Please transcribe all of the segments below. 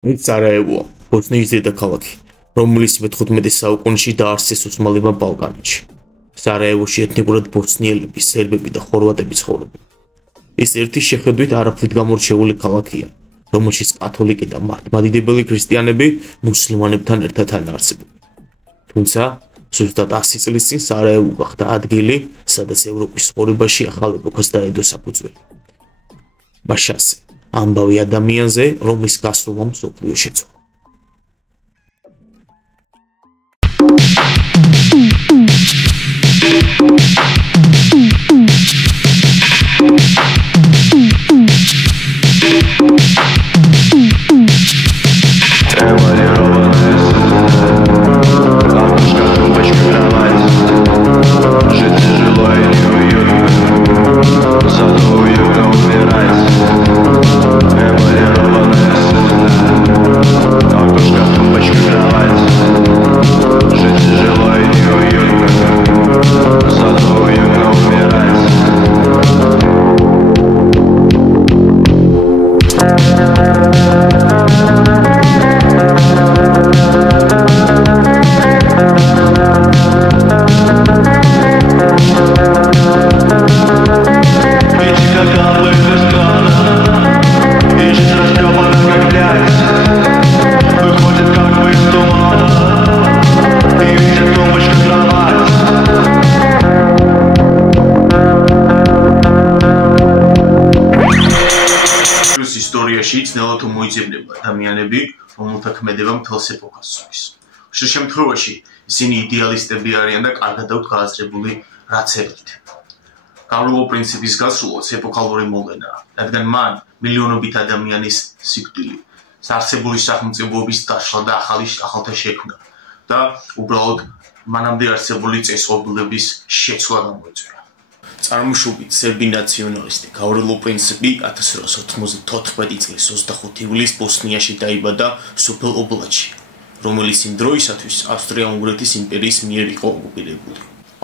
სარაევოა, ბოსნიის დედაქალაქი, რომელიც მე-15 საუკუნეში დაარსეს ოსმალებმა ბალკანეთში. სარაევოში ეთნიკურად ბოსნიელები, სერბები და ხორვატები ცხოვრობენ. ეს ერთი შეხედვით არაფრით გამორჩეული ქალაქია, რომელშიც კათოლიკე და მართლმადიდებელი ქრისტიანები მუსლიმანებთან ერთად არარსებობენ. თუმცა, ზუსტად 100 წლის წინ სარაევო გახდა ადგილი, სადაც ევროპის ცხოვრებაში ახალ ეპოქას დაედო საფუძველი. ბაშასე, ამბავი ადამიანზე, რომლის გასულმა მსოფლიო შეცვალა. ისტორიაში ძნელად მოიძებნება ადამიანები, რომელთა ქმედება მთელს ეპოქას ცვლის. ხშირ შემთხვევაში ისინი იდეალისტები არიან და კარგად აქვთ გააზრებული რაცებით. გავრილო პრინციპის გასრულიც ეპოქალური მოვლენაა, რადგან მან მილიონობით ადამიანის სიკვდილი, არსებული სახელმწიფოების დაშლა და ახალთა შექმნა და უბრალოდ მანამდე არსებული წესრიგების შეცვლა გამოიწვია. წარმოშობით სერბი ნაციონალისტი გავრილო პრინციპი 1894 წლის 25 ივლისს ბოსნიაში დაიბადა სოფელ ობლაჩში, რომელიც იმ დროისათვის ავსტრია-უნგრეთის იმპერიის მიერ იყო ოკუპირებული.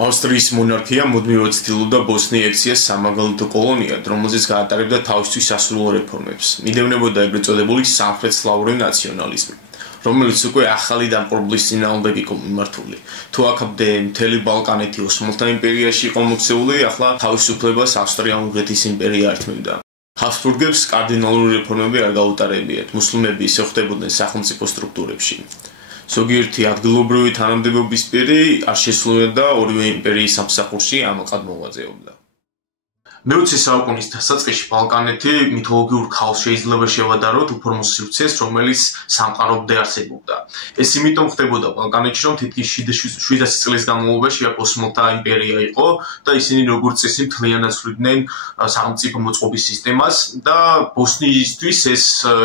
ავსტრიის მონარქია მუდმივად ცდილობდა ბოსნიის ექციას სამაგალითო კოლონიად, რომელზეც გაატარებდა თავისთვის სასულიერო რეფორმებს. მიდევნებოდა ეგრეთ წოდებული სამხრეთ სლავური ნაციონალიზმი, რომელიც უკვე ახალი დამპყრობლის წინააღმდეგ იყო მიმართული. თუ აქამდე მთელი ბალკანეთი ოსმალთა იმპერიაში იყო მოქცეული, ახლა თავისუფლებას ავსტრია-უნგრეთის იმპერია ართმევდა. ჰაბსბურგებს კარდინალური რეფორმები არ გაუტარებიათ, მუსლიმები ისე ხვდებოდნენ სახელმწიფო სტრუქტურებში. ზოგიერთი ადგილობრივი თანამდებობის პირი არ შესულოდა და ორივე იმპერიის სამსახურში ამაყად მოღვაწეობდა. მე-20 საუკუნის დასაწყისში ბალკანეთი მითოლოგიურ ქაოსს შეიძლება შევადაროთ უფორმო სივრცეს, რომელიც სამყარობდე არსებობდა. ეს იმიტომ ხდებოდა ბალკანეთში, რომ თითქმის 700 წლის განმავლობაში ოსმალთა იმპერია იყო და ისინი როგორც წესი მთლიანად ცვლიდნენ სახელმწიფო მოწყობის სისტემას და ბოსნიისთვის ეს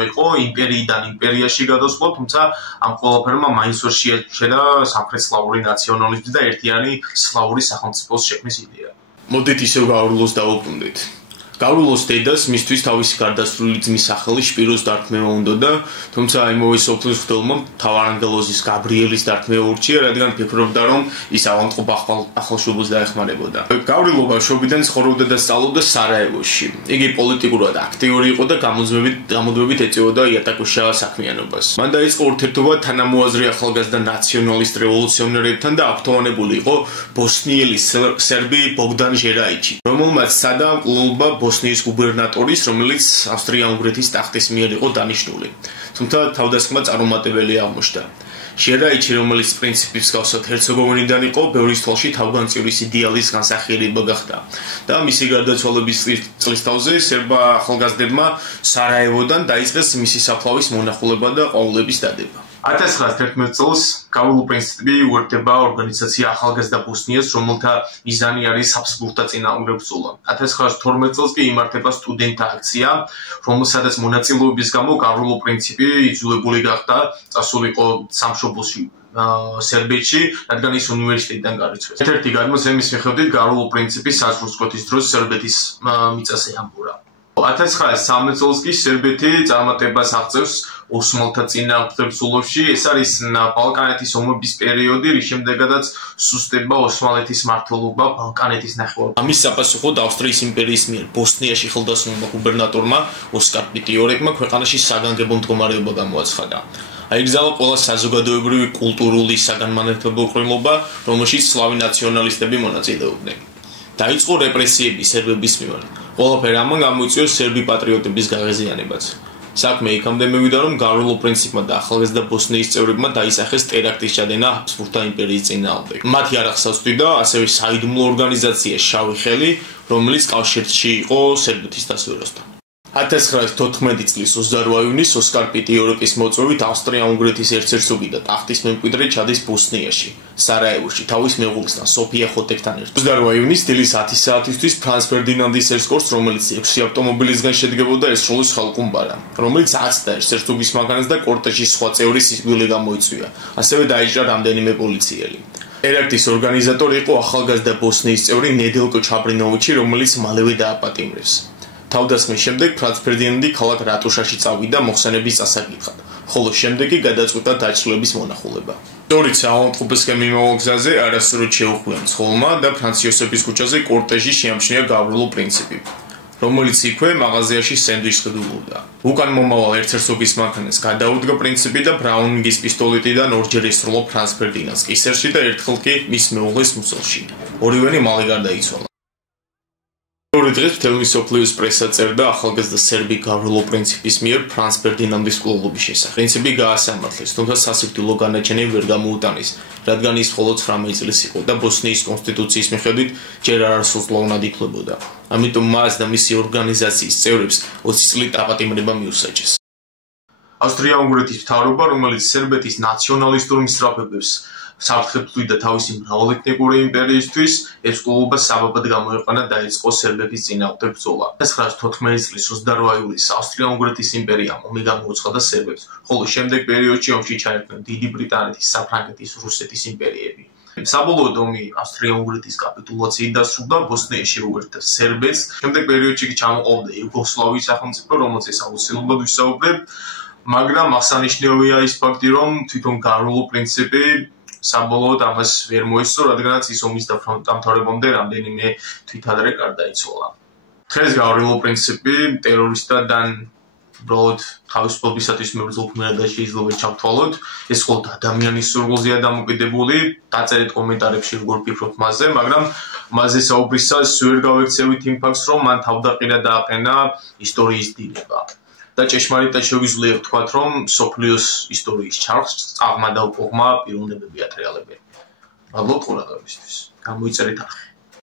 იყო იმპერიიდან იმპერიაში გადასვლა, თუმცა ამ ყველაფერმა მაინც ვერ შეაჩერა სამხრეთ სლავური ნაციონალიზმი და ერთიანი სლავური სახელმწიფოს შექმნის იდეა. მოდით ისევ გავრილოს დავუბრუნდეთ. გავრილოს დედას მისთვის თავისი გარდაცვლილი ძმის სახელი სპიროს დარქმევა უნდოდა, თუმცა იმავე სოფლის მღვდელმა მთავარანგელოზის გაბრიელის დარქმევა ურჩია, რადგან ფიქრობდა, რომ ის ავადმყოფ ახალშობილს დაეხმარებოდა. გავრილო ბავშვობიდან ცხოვრობდა და სწავლობდა სარაევოში. იგი პოლიტიკურად აქტიური იყო და გამუდმებით ეწეოდა იატაკუშა საქმიანობას. მან დაიწყო ურთიერთობა თანამოაზრი ახალგაზრდა ნაციონალისტ რევოლუციონერებთან და აქტოვანებული იყო ბოსნიელი სერბი ბოგდან ჟერაიჩი, რომელმაც სცადა მკვლელობა ბოსნიის გუბერნატორის, რომელიც ავსტრია-უნგრეთის ტახტის მიერ იყო დანიშნული. თუმცა თავდასხმა წარუმატებელი აღმოჩნდა. ჟერაიჩი, რომელიც პრინციპის მსგავსად ჰერცეგოვინიდან იყო, ბევრის თვალში თავგანწირის იდეალის განსახიერება გახდა და მისი გარდაცვალების წლის თავზე სერბ ახალგაზრდებმა სარაევოდან დაიწყეს მისი საფლავის მონახულება და ყვავილების დადება. 1911 წელს გავრილო პრინციპი უერთდება ორგანიზაცია ახალგაზრდა ბოსნიას, რომელთა მიზანი არის ჰაბსბურგთა წინააღმდეგ ბრძოლა. 1912 წელს კი იმართება სტუდენტთა აქცია, რომელსაც მონაწილეობის გამო გავრილო პრინციპი იძულებული გახდა წასულიყო სამშობლოში სერბეთში, რადგან ის უნივერსიტეტიდან გარიცხეს. ერთ-ერთი გადმოცემის მიხედვით გავრილო პრინციპი საზღვროს სკვეთის დროს სერბეთის მიწაზე ამბურა. 1913 წელს კი სერბეთი წარმატებას აღწევს ოსმალთა წინააღმდეგ ბრძოლებში. ეს არის ბალკანეთის ომების პერიოდი, რის შემდეგაც სუსტდება ოსმალეთის მმართველობა ბალკანეთის ნახევარკუნძულზე. ამის საპასუხოდ ავსტრიის იმპერიის მიერ ბოსნიაში ხელდასრულმა გუბერნატორმა ოსკარ პიტიორეკმა ქვეყანაში საგანგებო მდგომარეობა გამოაცხადა. აიგზავნა ყველა საზოგადოებრივი, კულტურული, საგანმანათლებლო ყრილობა, რომელშიც სლავი ნაციონალისტები მონაწილეობდნენ. დაიწყო რეპრესიები სერბების მიმართ. ყველაფერი ამან გამოიწვია სერბი პატრიოტების გაღიზიანებაც. საქმე იქამდე მივიდა, რომ გავრილო პრინციპმა და ახალგაზრდა ბოსნიის წევრებმა დაისახეს ტერაქტის ჩადენა ჰაბსბურგთა იმპერიის წინააღმდეგ. მათი არახსავს თვიდა ასევე საიდუმლო ორგანიზაცია შავი ხელი, რომელიც კავშირში იყო სერბეთის დასვერასთან. 1914 წლის 28 ივნისს ოსკარ პიტიორეკის მოწვევით ავსტრია-უნგრეთის ერთ-ერთი და ტახტის მემკვიდრე ჩადის ბოსნიაში, სარაევოში, თავის მეუღლისთან, სოფია ხოტეკთან ერთად. 28 ივნისს დილის 10 საათისთვის ფრანც ფერდინანდის ესკორტს, რომელიც 6 ავტომობილისგან შედგებოდა, ესროლოს ხალხუმბარა, რომელიც აცდა ერთ-ერთის მანქანას და კორტეჟის სხვა წევრის სიკვდილი გამოიწვია. ასევე დაიჭრა რამდენიმე პოლიციელი. ტერაქტის ორგანიზატორი იყო ახალგაზრდა ბოსნიის წევრი ნედელკო ჩაბრინოვიჩი, რომელიც მალევე დააპატიმრეს. თავდასხმის შემდეგ ფრანც ფერდინანდი ქალაქ რატუშაში წავიდა მოხსენების წასაკითხად, ხოლო შემდეგ კი გადაწყვიტა დაშლების მონახულება. სწორედ საავადმყოფოსკენ მიმავალ გზაზე არასწორად შეუხვია მცხოველმა და ფრანც იოსების ქუჩაზე კორტეჟი შეამჩნია გავრილო პრინციპი, რომელიც იქვე მაღაზიაში სენდვიჩს ყიდულობდა. უკან მომავალ ერთ-ერთობის მანქანას გადაუდგა პრინციპი და ბრაუნინგის პისტოლეტიდან ორჯერ ესროლა ფრანც ფერდინანდს კისერში და ერთხელ კი მის მეუღლეს მუცელში. ორივენი მალე გარდაიცვალა. ორი დღეს მთელი მსოფლიოს პრესა წერდა ახალგაზრდა სერბი გავრილო პრინციპის მიერ ფრანც ფერდინანდის მკვლელობის შესახებ. პრინციპი გაასამართლეს, თუმცა სასიკვდილო განაჩენები ვერ გამოუტანეს, რადგან ის მხოლოდ 19 წლის იყო და ბოსნიის კონსტიტუციის მიხედვით ჯერ არ არასოძლოვნად ითვლებოდა. ამიტომ მას და მისი ორგანიზაციის წევრებს 20 წლით დაპატიმრება მიუსაჯეს. ავსტრია-უნგრეთის მთავრობა, რომელიც სერბეთის ნაციონალისტურ მსწრაფებებს საფრთხეთვიდა თავისი მრავალეთნიკური იმპერიისთვის, ეს მკვლელობა საბაბად გამოიყენა დაიწყო სერბეთის წინააღმდეგ ბრძოლა. 1914 წლის 28 ივლისს ავსტრია-უნგრეთის იმპერიამ ომი გამოუცხადა სერბებს, ხოლო შემდეგ პერიოდში ომში ჩაერთნენ დიდი ბრიტანეთის, საფრანგეთის, რუსეთის იმპერიები. საბოლოოდ ომი ავსტრია-უნგრეთის კაპიტულაციით დასრულდა, ბოსნია შეუერთდა სერბეთს. შემდეგ პერიოდში კი ჩამოყალიბდა იუგოსლავიის სახელმწიფო, რომელზეც აუცილებლად ვისაუბრებ, მაგრამ აღსანიშნავია ის ფაქტი, რომ თვითონ გავრილო პრინციპი საბოლოოდ ამას ვერ მოისწრო, რადგანაც ის ომის დამთავრებამდე რამდენიმე თვით ადრე გარდაიცვალა. დღეს გავრილო პრინციპი ტერორისტად ან უბრალოდ თავისუფლებისათვის მებრძოლ ქმედად შეიძლება ჩავთვალოთ. ეს მხოლოდ ადამიანის სურვილზეა დამოკიდებული. დაწერეთ კომენტარებში როგორ ფიქრობთ მასზე, მაგრამ მასზე საუბრისას ვერ გავექცევით იმ ფაქტს, რომ მან თავდაყირა დააყენა ისტორიის დინება. და ჭეშმარიტად შეგვიძლია ვთქვათ, რომ სოფლიოს ისტორიის ჩარხს წაღმა და უკუღმა პიროვნებები ატრიალებენ. მადლობთ ყურადღებისთვის. გამოიწერეთ არხი.